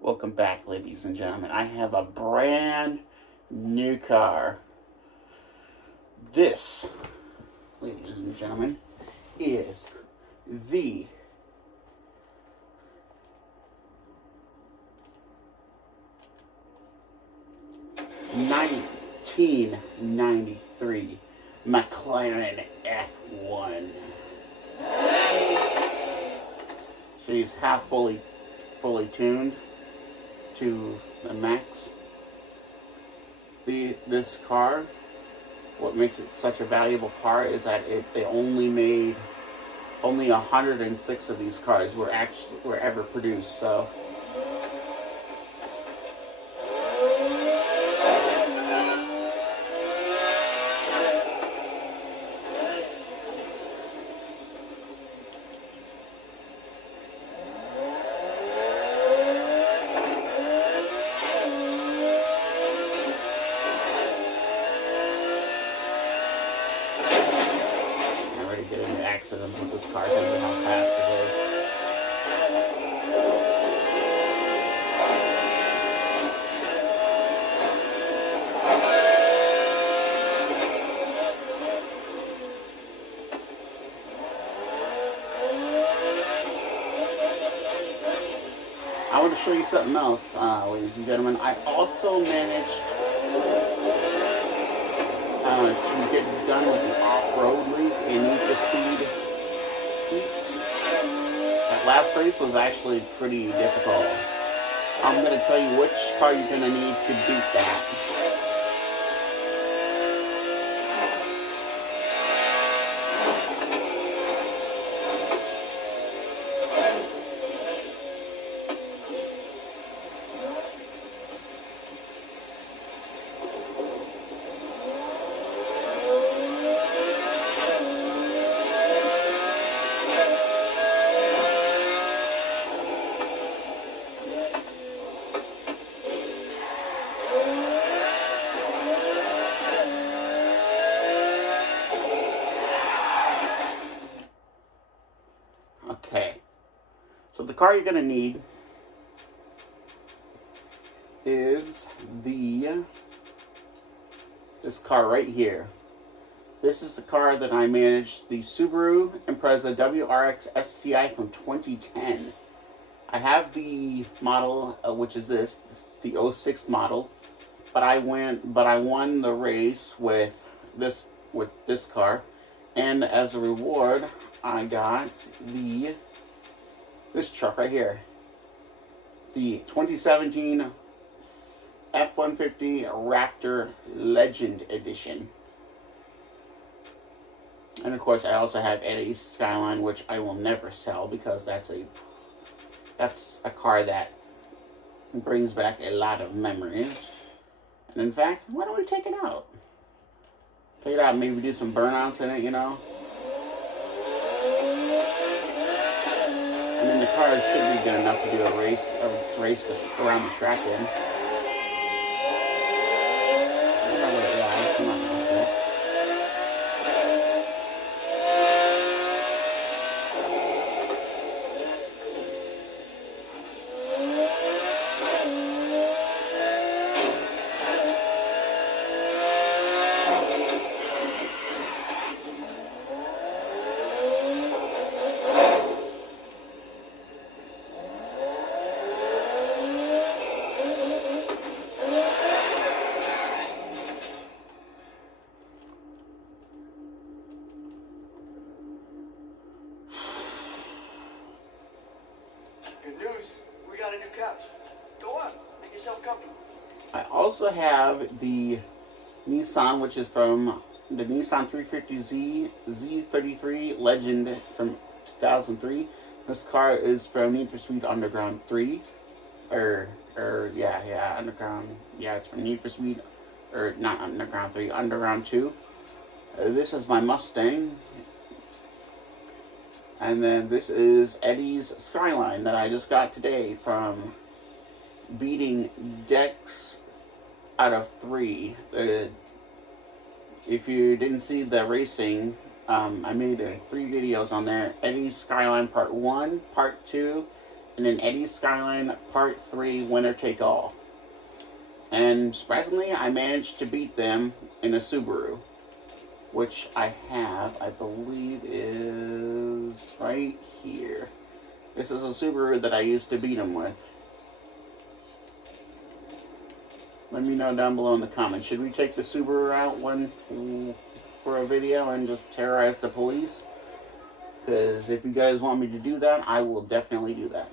Welcome back, ladies and gentlemen. I have a brand new car. This, ladies and gentlemen, is the (1993) McLaren F1. She's half fully tuned to the max. This car, what makes it such a valuable car is that they only made 106 of these cars were ever produced. So get into accidents with this car because of how fast it is. I want to show you something else, ladies and gentlemen. I also managed to get done with the off-road league in Need for Speed Heat. That last race was actually pretty difficult. I'm going to tell you which car you're going to need to beat that. Okay, so the car you're going to need is this car right here. This is the car that I managed, the Subaru Impreza WRX STI from 2010. I have the model, which is the 06 model, but I won the race with this car, and as a reward, I got this truck right here, the 2017 F-150 Raptor Legend Edition. And of course, I also have Eddie's Skyline, which I will never sell because that's a car that brings back a lot of memories. And in fact, why don't we take it out? Take it out, maybe do some burnouts in it, you know? And then the car should be good enough to do a race around the track in. Good news, we got a new couch. Go on, make yourself comfortable. I also have the Nissan, which is from the Nissan 350Z Z33 Legend from 2003. This car is from Need for Speed Underground 3. Underground. Yeah, it's from Need for Speed, or not Underground 3, Underground 2. This is my Mustang. And then this is Eddie's Skyline that I just got today from beating Dex out of 3. If you didn't see the racing, I made 3 videos on there. Eddie's Skyline Part 1, Part 2, in an Eddie Skyline Part 3 winner take all. And surprisingly, I managed to beat them in a Subaru, which I have, I believe, is right here. This is a Subaru that I used to beat them with. Let me know down below in the comments. Should we take the Subaru out for a video and just terrorize the police? Because if you guys want me to do that, I will definitely do that.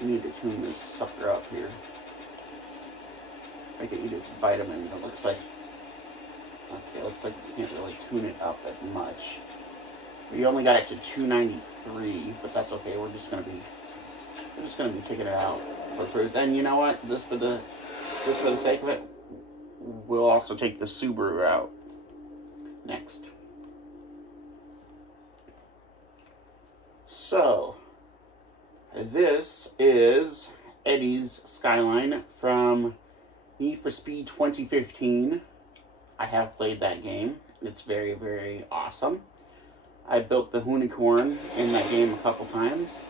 I need to tune this sucker up here. I can eat its vitamins. It looks like... Okay, it looks like you can't really tune it up as much. We only got it to 293, but that's okay. We're just gonna be taking it out for cruise. And you know what? Just for the sake of it, we'll also take the Subaru out next. So, this is Eddie's Skyline from Need for Speed 2015. I have played that game. It's very, very awesome. I built the Hoonicorn in that game a couple times.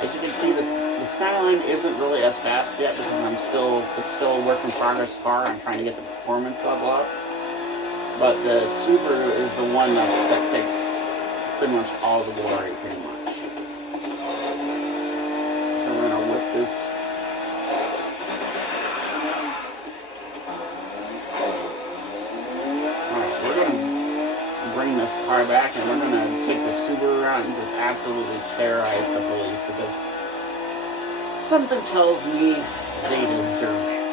As you can see, the Skyline isn't really as fast yet because it's still a work in progress car. I'm trying to get the performance level up. But the Subaru is the one that takes pretty much all the glory, pretty much. So we're gonna whip this. Alright, we're gonna bring this car back and we're gonna take the Subaru out and just absolutely terrorize the police because something tells me they deserve it.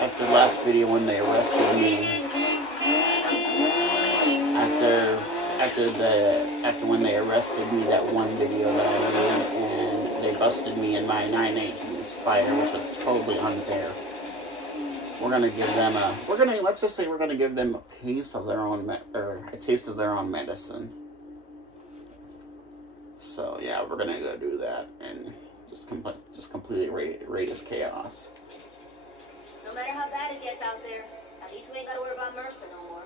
After last video when they arrested me, after when they arrested me, that one video that I made, and they busted me in my 918 Spider, which was totally unfair. We're gonna give them let's just say we're gonna give them a taste of their own medicine. So yeah, we're gonna go do that and just completely raise chaos. No matter how bad it gets out there, at least we ain't gotta worry about Mercer no more.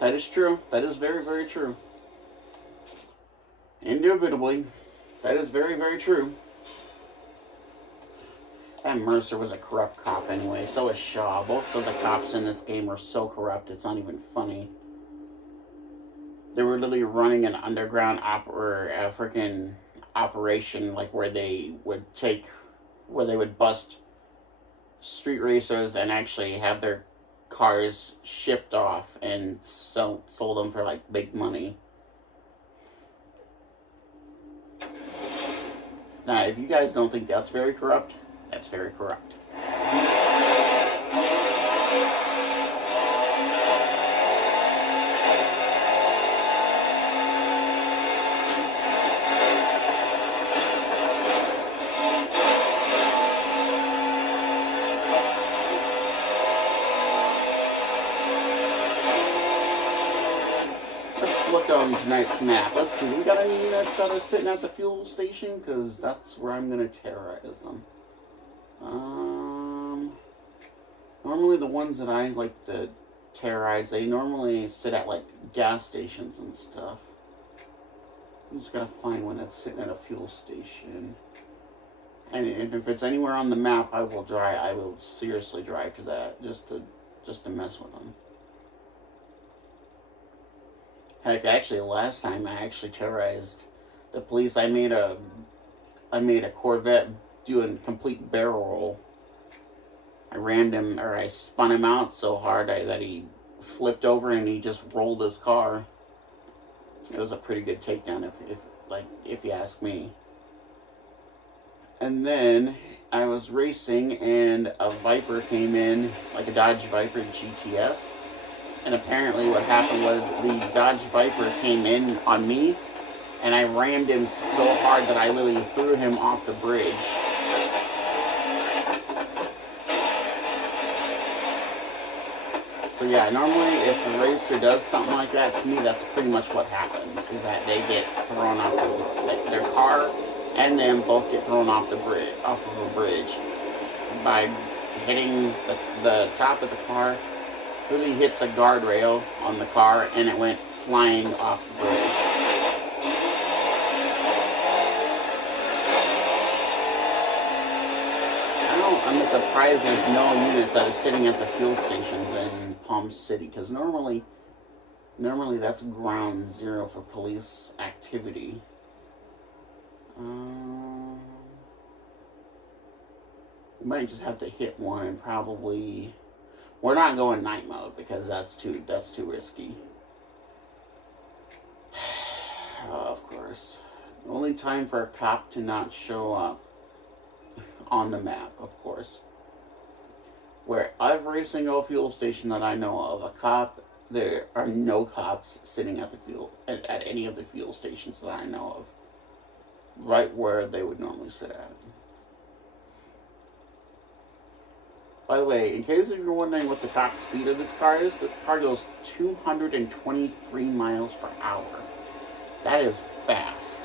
That is true. That is very, very true. Indubitably, that is very, very true. That Mercer was a corrupt cop anyway, so was Shaw. Both of the cops in this game were so corrupt, it's not even funny. They were literally running an underground freaking operation, like where they would bust street racers and actually have their cars shipped off and sold them for like big money. Now, if you guys don't think that's very corrupt, that's very corrupt. On tonight's map. Let's see, we got any units that are sitting at the fuel station? Because that's where I'm going to terrorize them. Normally the ones that I like to terrorize, they normally sit at like gas stations and stuff. I'm just going to find one that's sitting at a fuel station. And if it's anywhere on the map, I will seriously drive to that just to mess with them. Heck, actually, last time I actually terrorized the police. I made a Corvette do a complete barrel roll. I spun him out so hard that he flipped over and he just rolled his car. It was a pretty good takedown, if you ask me. And then I was racing and a Viper came in, like a Dodge Viper GTS. And apparently what happened was the Dodge Viper came in on me, and I rammed him so hard that I literally threw him off the bridge. So yeah, normally if a racer does something like that, to me that's pretty much what happens, is that they get thrown off of their car, and them both get thrown off the bridge, off of a bridge, by hitting the top of the car. Really hit the guardrail on the car, and it went flying off the bridge. I'm surprised there's no units that are sitting at the fuel stations in Palm City, because normally that's ground zero for police activity. You might just have to hit one and probably... We're not going night mode because that's too risky. Of course. The only time for a cop to not show up on the map, of course. Where every single fuel station that I know of, there are no cops sitting at at any of the fuel stations that I know of. Right where they would normally sit at. By the way, in case you're wondering what the top speed of this car goes 223 miles per hour. That is fast.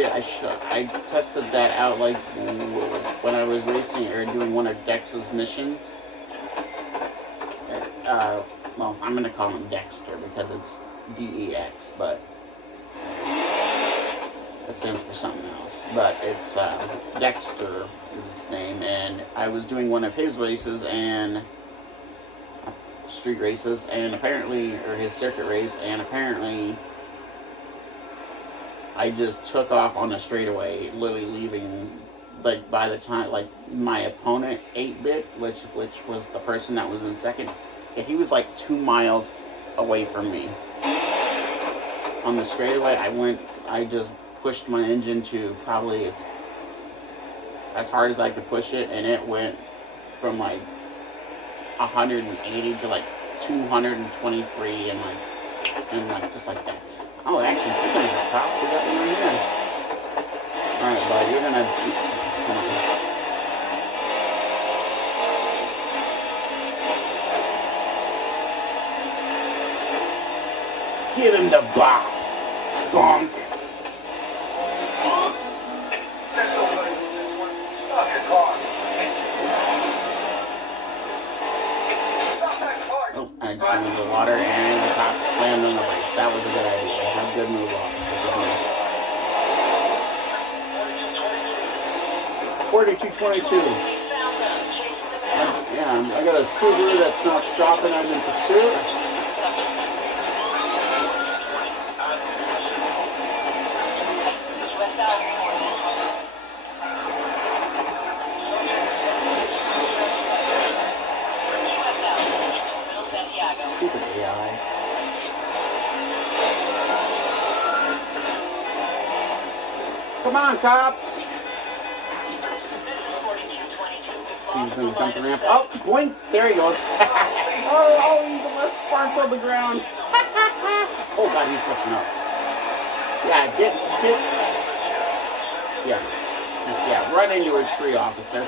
I tested that out like when I was racing or doing one of Dex's missions. Well, I'm gonna call him Dexter because it's DEX, but it stands for something else. But it's Dexter is his name, and I was doing one of his races and street races, and apparently, or his circuit race, and apparently I just took off on a straightaway, literally leaving, like, by the time, like, my opponent, 8-Bit, which was the person that was in second, yeah, he was like 2 miles away from me. On the straightaway, I just pushed my engine to probably as hard as I could push it, and it went from like 180 to like 223, and just like that. Oh, actually, speaking of the cop, we got one right here. Alright, bud, you're gonna... Come on. Give him the bop. Bonk. Stop your car. Oh, I just went into the water, and the cop slammed on the brakes. That was a good idea. A good move, officer. Good move. 4222. Yeah, I got a Subaru that's not stopping. I'm in pursuit. Stupid AI. Come on, cops! See, he's gonna jump the ramp. Oh, boink! There he goes. Oh, even less sparks on the ground. Oh god, he's switching up. Yeah, yeah, run into a tree, officer.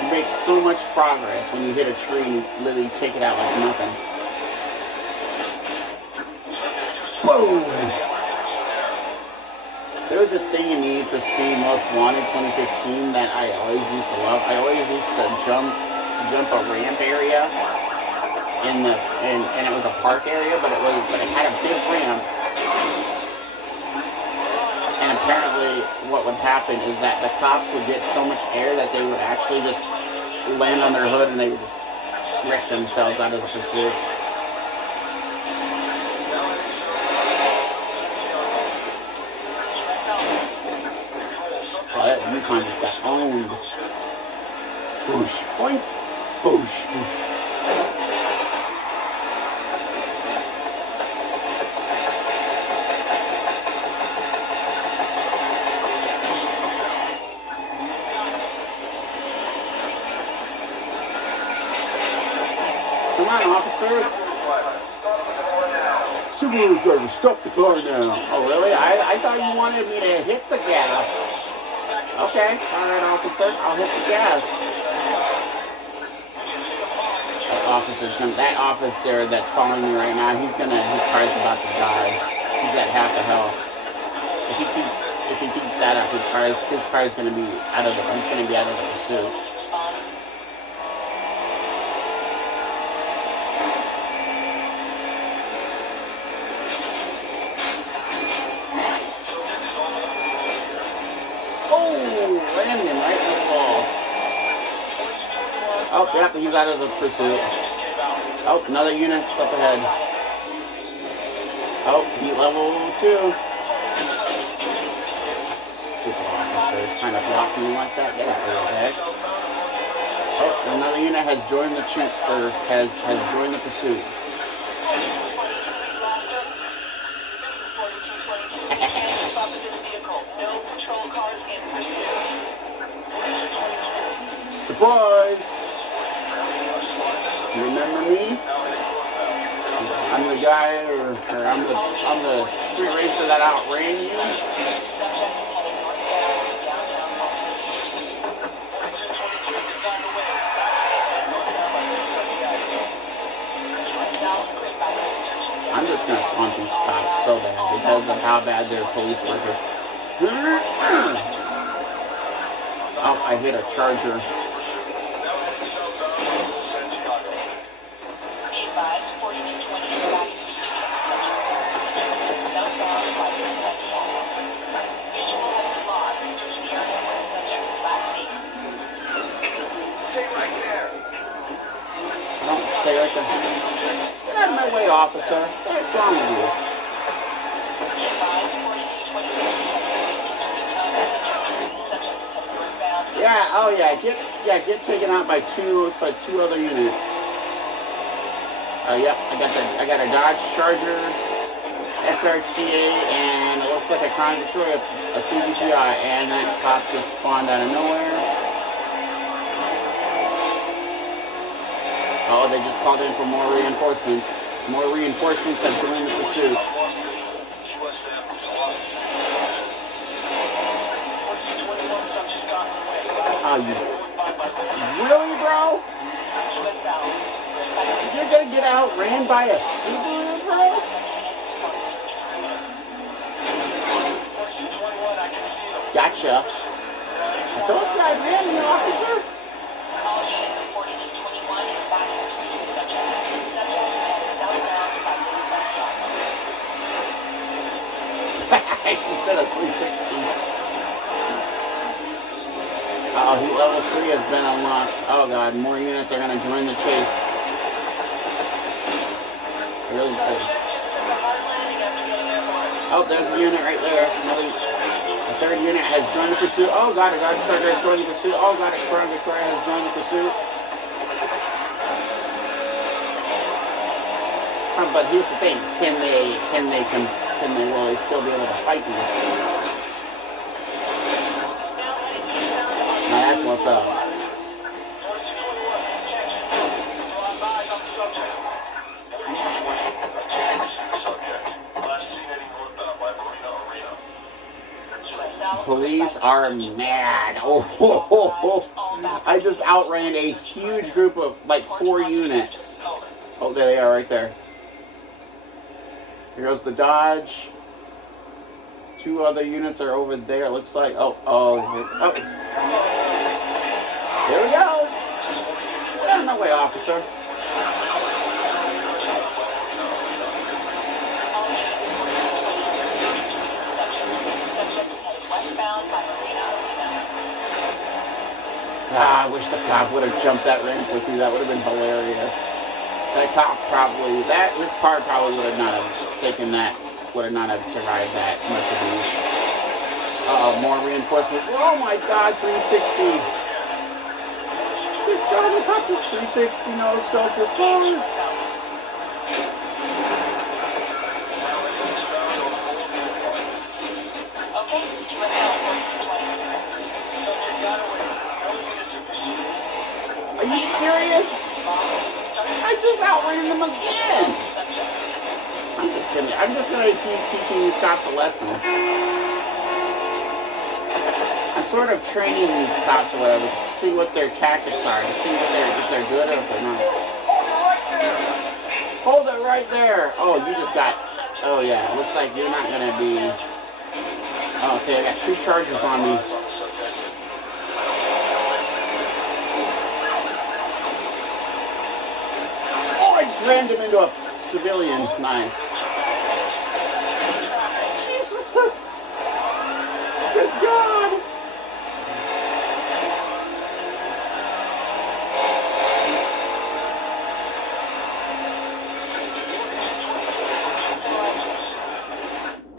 You make so much progress when you hit a tree and you literally take it out like nothing. Boom! There's a thing you need for Speed Most Wanted 2015 that I always used to love. I always used to jump a ramp area and it was a park area, but it had a big ramp. And apparently what would happen is that the cops would get so much air that they would actually just land on their hood and they would just wreck themselves out of the pursuit. Yukon just got owned. Boosh, boink, boosh, boosh. officers. Subaru driver, stop the car now. Oh, really? I thought you wanted me to hit the gas. Okay, all right, officer, I'll hit the gas. That officer that's following me right now, his car's about to die. He's at half the health. If he keeps that up, his car's gonna be out of the pursuit. Landing right in the wall. Oh, yep, he's out of the pursuit. Oh, another unit's up ahead. Oh, heat level 2. Stupid officers trying to block me like that. Get out of here, heck. Oh, another unit has joined the has joined the pursuit. Surprise! You remember me? I'm the guy, or I'm the street racer that outran you. I'm just gonna taunt these cops so bad because of how bad their police work is. Oh, I hit a charger. Stay right there. Get out of my way, officer. What's wrong with you? Yeah, oh yeah, get taken out by two other units. Yep, I got a Dodge Charger, SRTA, and it looks like a Convoy, a CVPI, and that cop just spawned out of nowhere. Oh, they just called in for more reinforcements. More reinforcements have joined the pursuit. Oh, you really, bro? You're gonna get outran by a Subaru, bro? Gotcha. I told you I ran you, officer. I just did a 360. Oh, heat level 3 has been unlocked. Oh god, more units are gonna join the chase. Really good. Oh, there's a unit right there. A third unit has joined the pursuit. Oh god, a Dodge Charger has joined the pursuit. Oh god, a Crown Victoria has joined the pursuit. But here's the thing: can they will they still be able to fight me? Now that's what's up. Police are mad. Oh, I just outran a huge group of like 4 units. Oh, there they are right there. Here goes the Dodge. 2 other units are over there, it looks like. Oh. Here we go. Get out of my way, officer. I wish the cop would have jumped that ramp with me. That would have been hilarious. That cop probably, his car probably would have not have taken that, would have not have survived that much abuse. Uh-oh, more reinforcements. Oh my god, 360. Good god, the cop just 360 no scope this car. Are you serious? I just outran them should I keep teaching these cops a lesson? I'm sort of training these cops or whatever to see what their tactics are, to see what if they're good or if they're not. Hold it right there! Oh, you just got... Oh, yeah. Looks like you're not going to be... Oh, okay, I got 2 charges on me. Oh, I just rammed him into a civilian. Nice. Jesus! Good God!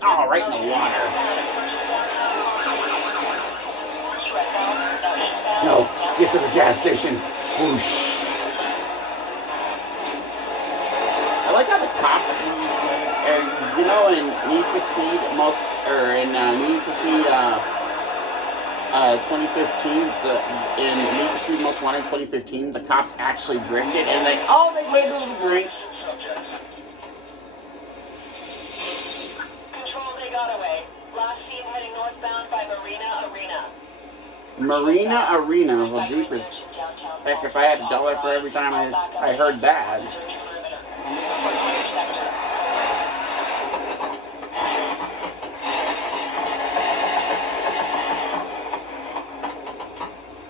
Oh, right in the water. No, get to the gas station. Whoosh. I like how the cops, you know, in Need for Speed, Need for Speed 2015, in Need for Speed Most Wanted 2015, the cops actually drifted and they made a little drink. Marina Arena. Well, jeepers. Heck, if I had $1 for every time I heard that.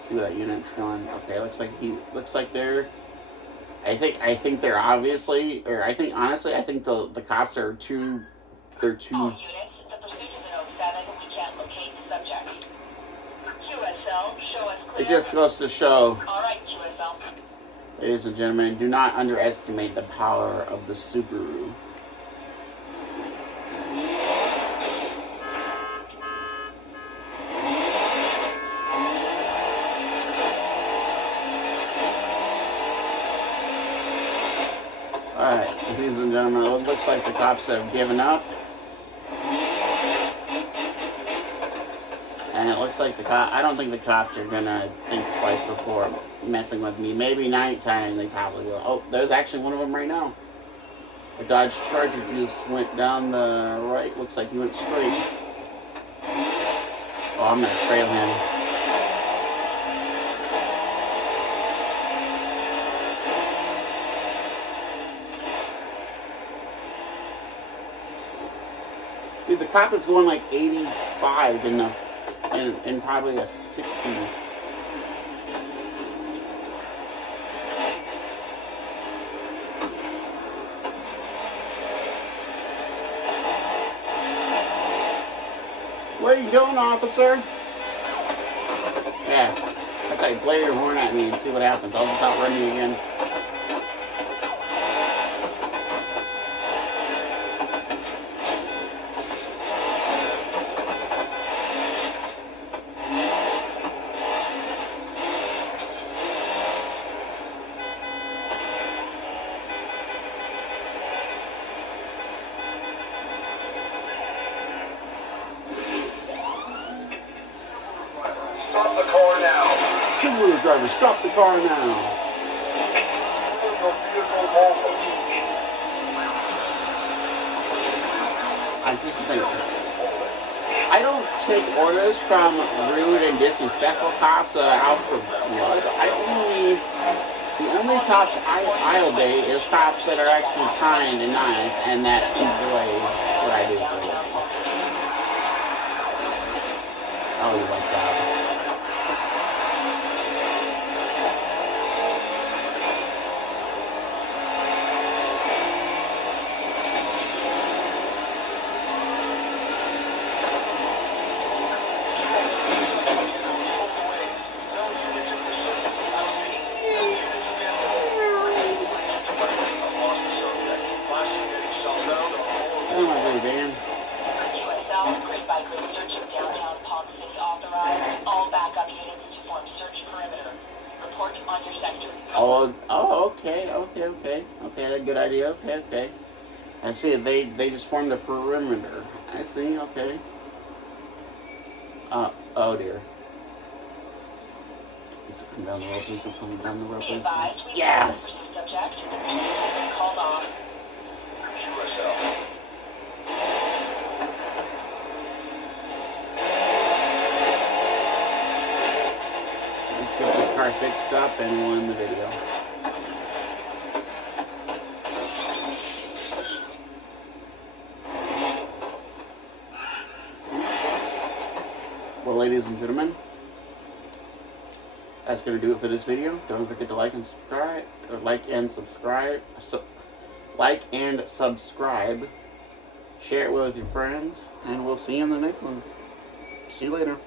See where that unit's going. Okay, looks like they're. I think they're obviously, or honestly, I think the cops are too. They're too. All units, the pursuit is in 07. We can't locate the subject. QSL, show us clear. It just goes to show, all right, QSL. ladies and gentlemen, do not underestimate the power of the Subaru. Alright, ladies and gentlemen, it looks like the cops have given up. And it looks like I don't think the cops are gonna think twice before messing with me. Maybe nighttime they probably will. Oh, there's actually one of them right now. A Dodge Charger just went down the right. Looks like he went straight. Oh, I'm gonna trail him. Dude, the cop is going like 85 in probably a 60. Where are you going, officer? Yeah, I thought you blare your horn at me and see what happens. I'll just outrun you again. Subaru driver, stop the car now. I just think I don't take orders from rude and disrespectful cops that are out for blood. The only cops I obey is cops that are actually kind and nice and that enjoy what I do for a living. I always like that. Okay, good idea. Okay. I see. They just formed a perimeter. I see. Okay. Oh dear. Is it coming down the road? Please don't come down the road, please. Yes. car fixed up and we'll end the video. Well, ladies and gentlemen, that's going to do it for this video. Don't forget to like and subscribe. Share it with your friends, and we'll see you in the next one. See you later.